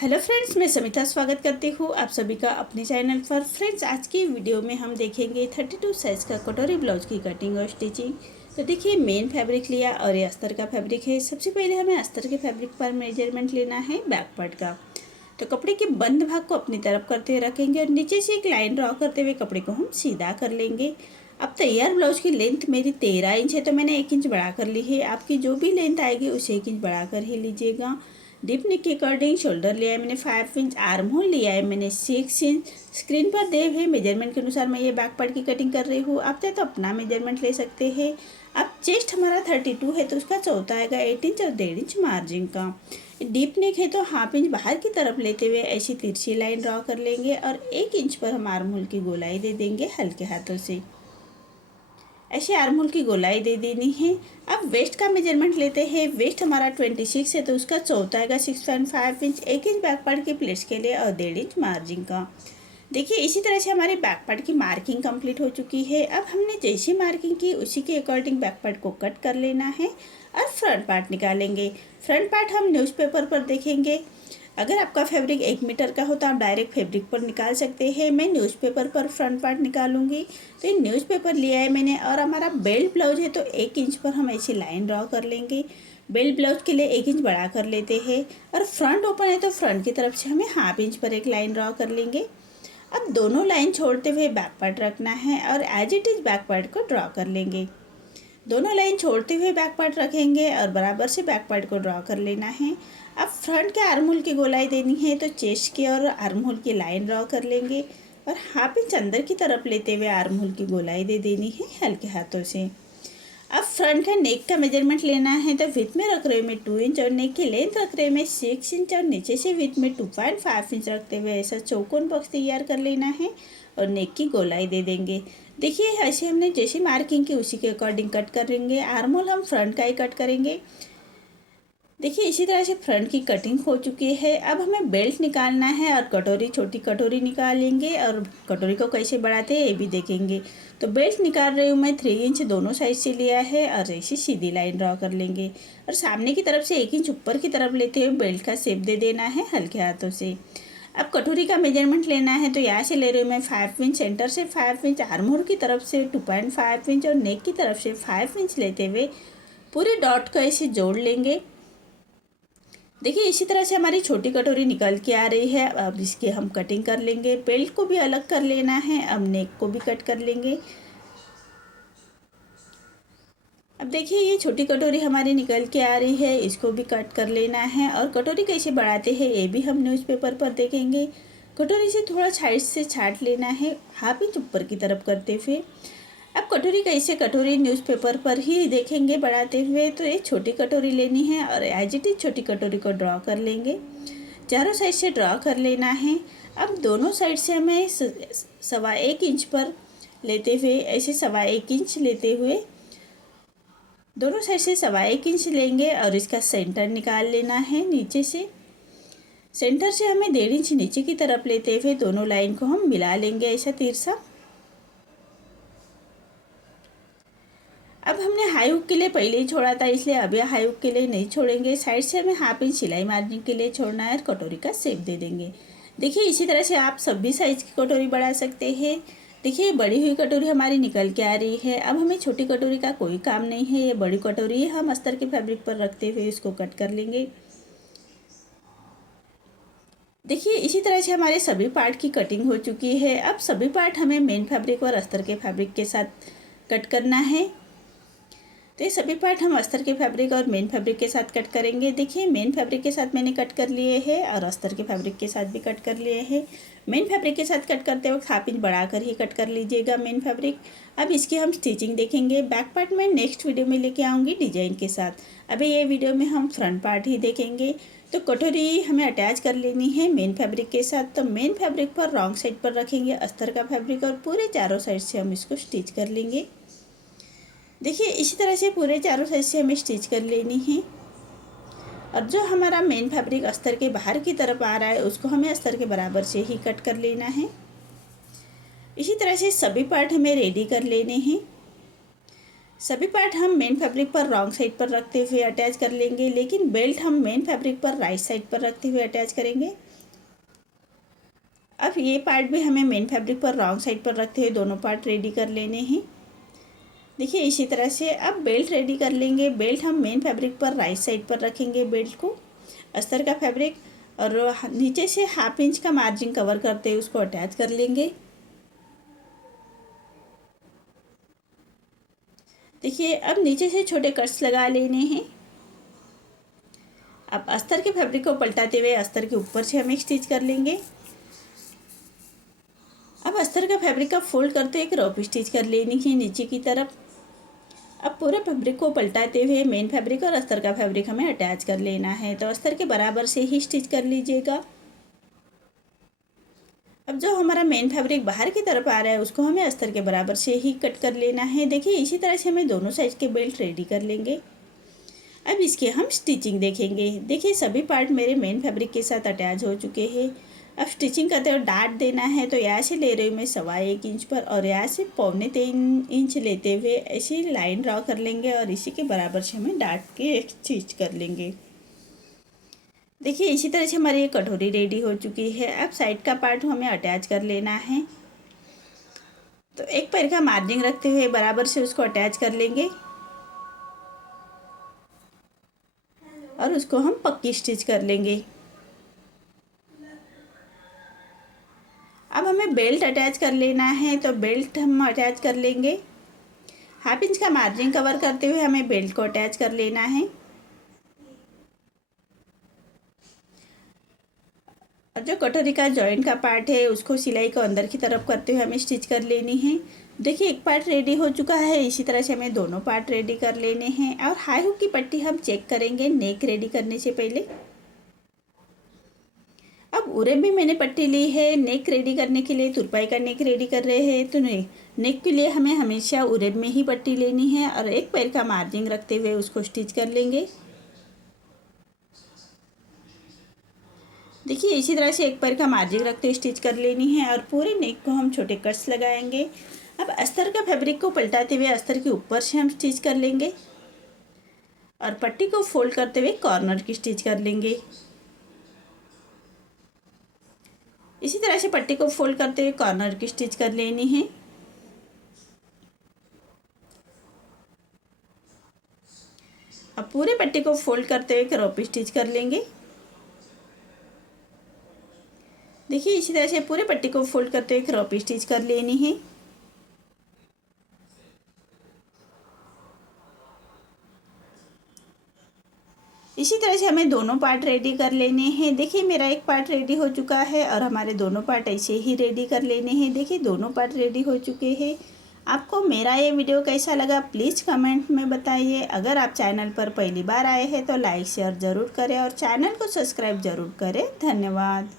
Hello friends, मैं समिता स्वागत करती हूँ आप सभी का अपने चैनल पर। फ्रेंड्स, आज की वीडियो में हम देखेंगे 32 साइज़ का कटोरी ब्लाउज की कटिंग और स्टिचिंग। तो देखिए, मेन फैब्रिक लिया और ये अस्तर का फैब्रिक है। सबसे पहले हमें अस्तर के फैब्रिक पर मेजरमेंट लेना है बैक पार्ट का। तो कपड़े के बंद भाग को अपनी तरफ करते हुए रखेंगे और नीचे से एक लाइन ड्रॉ करते हुए कपड़े को हम सीधा कर लेंगे। अब तैयार ब्लाउज की लेंथ मेरी 13 इंच है, तो मैंने 1 इंच बढ़ा कर ली है। आपकी जो भी लेंथ आएगी उसे 1 इंच बढ़ा कर ही लीजिएगा। डीप नेक के अकॉर्डिंग शोल्डर लिया है मैंने 5 इंच, आर्म होल लिया है मैंने 6 इंच। स्क्रीन पर दे हुए मेजरमेंट के अनुसार मैं ये बैक पार्ट की कटिंग कर रही हूँ। आप चाहे तो अपना मेजरमेंट ले सकते हैं। अब चेस्ट हमारा 32 है, तो उसका चौथा आएगा 8 इंच और 1.5 इंच मार्जिन का। डीप नेक है तो हाफ इंच बाहर की तरफ लेते हुए ऐसी तिरछी लाइन ड्रॉ कर लेंगे और 1 इंच पर हम आर्म होल की गोलाई दे देंगे हल्के हाथों से। ऐसे आर्म होल की गोलाई दे देनी है। अब वेस्ट का मेजरमेंट लेते हैं। वेस्ट हमारा 26 है, तो उसका चौथा आएगा 6.5 इंच, 1 इंच बैक पार्ट के प्लेट्स के लिए और 1.5 इंच मार्जिन का। देखिए, इसी तरह से हमारी बैक पार्ट की मार्किंग कंप्लीट हो चुकी है। अब हमने जैसी मार्किंग की उसी के अकॉर्डिंग बैक पार्ट को कट कर लेना है और फ्रंट पार्ट निकालेंगे। फ्रंट पार्ट हम न्यूज़पेपर पर देखेंगे। अगर आपका फैब्रिक 1 मीटर का हो तो आप डायरेक्ट फैब्रिक पर निकाल सकते हैं। मैं न्यूज़पेपर पर फ्रंट पार्ट निकालूंगी। तो ये न्यूज़पेपर लिया है मैंने और हमारा बेल्ट ब्लाउज है, तो 1 इंच पर हम ऐसी लाइन ड्रॉ कर लेंगे। बेल्ट ब्लाउज के लिए 1 इंच बढ़ा कर लेते हैं और फ्रंट ओपन है तो फ्रंट की तरफ से हमें हाफ इंच पर एक लाइन ड्रॉ कर लेंगे। अब दोनों लाइन छोड़ते हुए बैक पार्ट रखना है और as it is back part को ड्रॉ कर लेंगे। दोनों लाइन छोड़ते हुए बैक पार्ट रखेंगे और बराबर से बैक पार्ट को ड्रॉ कर लेना है। अब फ्रंट के आर्म होल की गोलाई देनी है, तो चेस्ट की और आर्म होल की लाइन ड्रॉ कर लेंगे और हाफ इंच अंदर की तरफ लेते हुए आर्म होल की गोलाई दे देनी है हल्के हाथों से। अब फ्रंट का नेक का मेजरमेंट लेना है, तो विथ में रख रहे मैं 2 इंच और नेक की लेंथ रख रहे मैं 6 इंच और नीचे से विथ में 2.5 इंच रखते हुए ऐसा चौकोन बॉक्स तैयार कर लेना है और नेक की गोलाई दे देंगे। देखिए, ऐसे हमने जैसे मार्किंग की उसी के अकॉर्डिंग कट करेंगे। आर्म होल हम फ्रंट का ही कट करेंगे। देखिए, इसी तरह से फ्रंट की कटिंग हो चुकी है। अब हमें बेल्ट निकालना है और कटोरी, छोटी कटोरी निकालेंगे और कटोरी को कैसे बढ़ाते हैं ये भी देखेंगे। तो बेल्ट निकाल रही हूँ मैं 3 इंच दोनों साइड से लिया है और ऐसी सीधी लाइन ड्रॉ कर लेंगे और सामने की तरफ से 1 इंच ऊपर की तरफ लेते हुए बेल्ट का शेप दे देना है हल्के हाथों से। अब कटोरी का मेजरमेंट लेना है, तो यहाँ से ले रही हूँ मैं 5 इंच, सेंटर से 5 इंच, आर्म होल की तरफ से 2.5 इंच और नेक की तरफ से 5 इंच लेते हुए पूरे डॉट को ऐसे जोड़ लेंगे। देखिए, इसी तरह से हमारी छोटी कटोरी निकल के आ रही है। अब इसकी हम कटिंग कर लेंगे। बेल्ट को भी अलग कर लेना है। अब नेक को भी कट कर लेंगे। अब देखिए, ये छोटी कटोरी हमारी निकल के आ रही है, इसको भी कट कर लेना है और कटोरी कैसे बढ़ाते हैं ये भी हम न्यूज़पेपर पर देखेंगे। कटोरी से थोड़ा साइड से छाट लेना है हाफ इंच ऊपर की तरफ करते हुए। अब कटोरी कैसे, कटोरी न्यूज़पेपर पर ही देखेंगे बढ़ाते हुए। तो एक छोटी कटोरी लेनी है और एज इट इज छोटी कटोरी को ड्रॉ कर लेंगे। चारों साइड से ड्रॉ कर लेना है। अब दोनों साइड से हमें 1.25 इंच पर लेते हुए ऐसे 1.25 इंच लेते हुए दोनों साइड से 1.25 इंच लेंगे और इसका सेंटर निकाल लेना है। नीचे से सेंटर से हमें 1.5 इंच नीचे की तरफ लेते हुए दोनों लाइन को हम मिला लेंगे ऐसा तिरछा। अब हमने हाई हुक के लिए पहले ही छोड़ा था, इसलिए अब यह हाई हुक के लिए नहीं छोड़ेंगे। साइड से हमें हाफ इंच सिलाई मार्जिन के लिए छोड़ना है और कटोरी का शेप दे देंगे। देखिए, इसी तरह से आप सभी साइज की कटोरी बढ़ा सकते हैं। देखिए, बड़ी हुई कटोरी हमारी निकल के आ रही है। अब हमें छोटी कटोरी का कोई काम नहीं है, ये बड़ी कटोरी है। हम अस्तर के फैब्रिक पर रखते हुए इसको कट कर लेंगे। देखिए, इसी तरह से हमारे सभी पार्ट की कटिंग हो चुकी है। अब सभी पार्ट हमें मेन फैब्रिक और अस्तर के फैब्रिक के साथ कट करना है। तो ये सभी पार्ट हम अस्तर के फैब्रिक और मेन फैब्रिक के साथ कट करेंगे। देखिए, मेन फैब्रिक के साथ मैंने कट कर लिए हैं और अस्तर के फैब्रिक के साथ भी कट कर लिए हैं। मेन फैब्रिक के साथ कट करते वक्त हाफ इंच बढ़ाकर ही कट कर लीजिएगा मेन फैब्रिक। अब इसकी हम स्टिचिंग देखेंगे। बैक पार्ट में नेक्स्ट वीडियो में लेके आऊँगी डिजाइन के साथ। अभी ये वीडियो में हम फ्रंट पार्ट ही देखेंगे। तो कटोरी हमें अटैच कर लेनी है मेन फैब्रिक के साथ। तो मेन फैब्रिक पर रॉन्ग साइड पर रखेंगे अस्तर का फैब्रिक और पूरे चारों साइड से हम इसको स्टिच कर लेंगे। देखिए, इसी तरह से पूरे चारों साइड से हमें स्टिच कर लेनी है और जो हमारा मेन फैब्रिक अस्तर के बाहर की तरफ आ रहा है उसको हमें अस्तर के बराबर से ही कट कर लेना है। इसी तरह से सभी पार्ट हमें रेडी कर लेने हैं। सभी पार्ट हम मेन फैब्रिक पर रॉन्ग साइड पर रखते हुए अटैच कर लेंगे, लेकिन बेल्ट हम मेन फैब्रिक पर राइट साइड पर रखते हुए अटैच करेंगे। अब ये पार्ट भी हमें मेन फैब्रिक पर रॉन्ग साइड पर रखते हुए दोनों पार्ट रेडी कर लेने हैं। देखिए इसी तरह से अब बेल्ट रेडी कर लेंगे। बेल्ट हम मेन फैब्रिक पर राइट साइड पर रखेंगे बेल्ट को, अस्तर का फैब्रिक, और नीचे से 1/2 इंच का मार्जिन कवर करते हुए उसको अटैच कर लेंगे। देखिए अब नीचे से छोटे कट्स लगा लेने हैं। अब अस्तर के फैब्रिक को पलटाते हुए अस्तर के ऊपर से हम एक स्टिच कर लेंगे। अब अस्तर का फैब्रिक का फोल्ड करते हुए एक रॉप स्टिच कर लेनी है नीचे की तरफ। अब पूरे फैब्रिक को पलटाते हुए मेन फैब्रिक और अस्तर का फैब्रिक हमें अटैच कर लेना है, तो अस्तर के बराबर से ही स्टिच कर लीजिएगा। अब जो हमारा मेन फैब्रिक बाहर की तरफ आ रहा है उसको हमें अस्तर के बराबर से ही कट कर लेना है। देखिए इसी तरह से हमें दोनों साइड के बेल्ट रेडी कर लेंगे। अब इसके हम स्टिचिंग देखेंगे। देखिए सभी पार्ट मेरे मेन फैब्रिक के साथ अटैच हो चुके हैं। अब स्टिचिंग करते हुए डाट देना है, तो यहाँ से ले रही हूँ मैं 1.25 इंच पर, और यहाँ से 2.25 इंच लेते हुए ऐसी लाइन ड्रॉ कर लेंगे और इसी के बराबर से हमें डाट के एक स्टिच कर लेंगे। देखिए इसी तरह से हमारी ये कटोरी रेडी हो चुकी है। अब साइड का पार्ट हमें अटैच कर लेना है, तो एक पैर का मार्जिन रखते हुए बराबर से उसको अटैच कर लेंगे और उसको हम पक्की स्टिच कर लेंगे। अब हमें बेल्ट अटैच कर लेना है, तो बेल्ट हम अटैच कर लेंगे। 1/2 इंच का मार्जिन कवर करते हुए हमें बेल्ट को अटैच कर लेना है। और जो कटोरी का जॉइंट का पार्ट है उसको सिलाई को अंदर की तरफ करते हुए हमें स्टिच कर लेनी है। देखिए एक पार्ट रेडी हो चुका है, इसी तरह से हमें दोनों पार्ट रेडी कर लेने हैं। और हाई हुक की पट्टी हम चेक करेंगे नेक रेडी करने से पहले। अब उरे भी मैंने पट्टी ली है नेक रेडी करने के लिए, तुरपाई का नेक रेडी कर रहे हैं, तो नेक के लिए हमें हमेशा उरेब में ही पट्टी लेनी है और एक पैर का मार्जिन रखते हुए उसको स्टिच कर लेंगे। देखिए इसी तरह से एक पैर का मार्जिन रखते हुए स्टिच कर लेनी है और पूरे नेक को हम छोटे कट्स लगाएंगे। अब अस्तर का फैब्रिक को पलटाते हुए अस्तर के ऊपर से हम स्टिच कर लेंगे और पट्टी को फोल्ड करते हुए कॉर्नर की स्टिच कर लेंगे। इसी तरह से पट्टी को फोल्ड करते हुए कॉर्नर की स्टिच कर लेनी है। अब पूरे पट्टी को फोल्ड करते हुए क्रॉप स्टिच कर लेंगे। देखिए इसी तरह से पूरे पट्टी को फोल्ड करते हुए क्रॉप स्टिच कर लेनी है। इसी तरह से हमें दोनों पार्ट रेडी कर लेने हैं। देखिए मेरा एक पार्ट रेडी हो चुका है और हमारे दोनों पार्ट ऐसे ही रेडी कर लेने हैं। देखिए दोनों पार्ट रेडी हो चुके हैं। आपको मेरा ये वीडियो कैसा लगा प्लीज़ कमेंट में बताइए। अगर आप चैनल पर पहली बार आए हैं तो लाइक शेयर ज़रूर करें और चैनल को सब्सक्राइब ज़रूर करें। धन्यवाद।